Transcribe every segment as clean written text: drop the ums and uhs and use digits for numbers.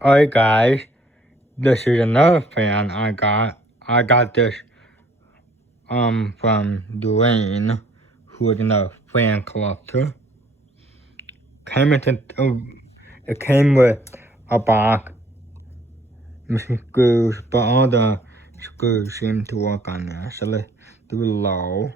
Alright guys, this is another fan I got. I got this from Dwayne, who is another fan collector. It came with a box, missing screws, but all the screws seem to work on there. So let's do low.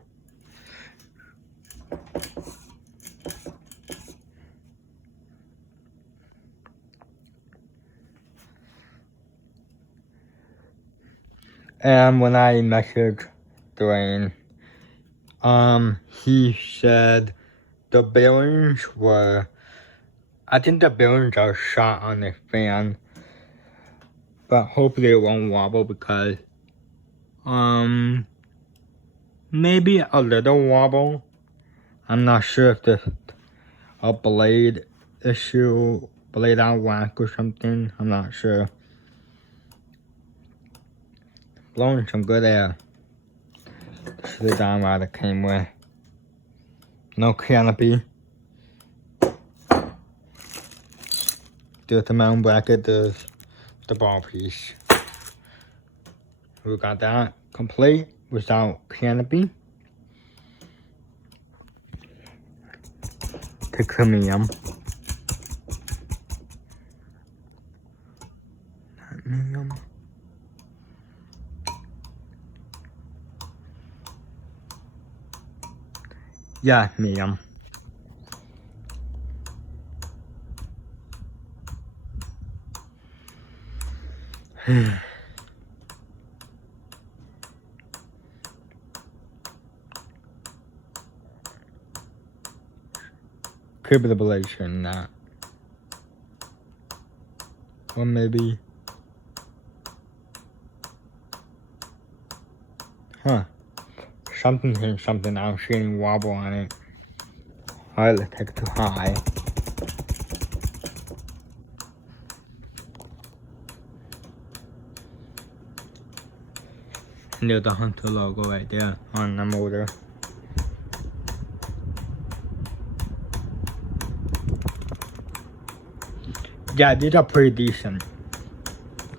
And when I messaged Dwayne, he said the bearings were, I think the bearings are shot on the fan, but hopefully it won't wobble because, maybe a little wobble. I'm not sure if this a blade issue, blade out of whack or something. I'm not sure. Blowing some good air. This is the down rod it came with. No canopy. There's the mountain bracket, there's the ball piece. We got that complete without canopy. Titanium. Yeah, medium. Could be the blade shouldn't that. Or maybe. Huh. Something hitting something. I'm seeing wobble on it. Alright, let's take it to high. And there's the Hunter logo right there on the motor. Yeah, these are pretty decent.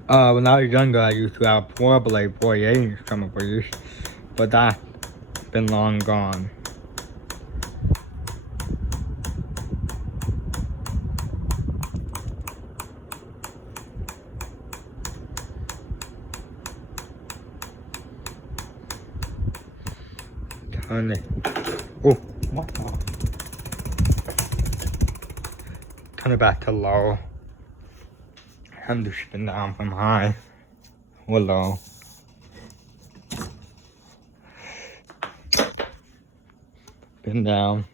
When I was younger, I used to have 4-blade 48-inch some of these, but that's been long gone. Turn it. Oh, what? Turn it back to low. I'm just spin down from high or low. Spin down.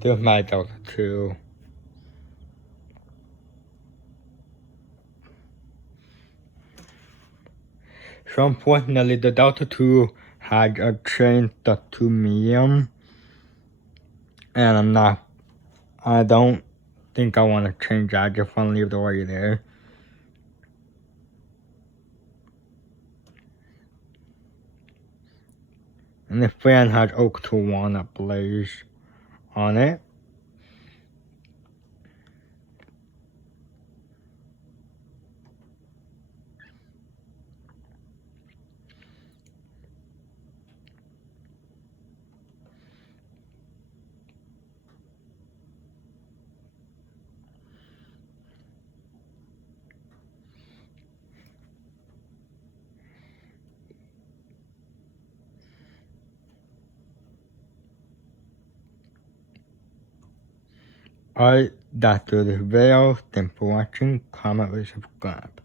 There's my Delta 2. So unfortunately, the Delta 2 had a change to medium. And I don't think I want to change that. I just want to leave the way there. And the fan has oak to walnut blaze on it. Alright, that's the video. Thanks for watching. Comment, and subscribe.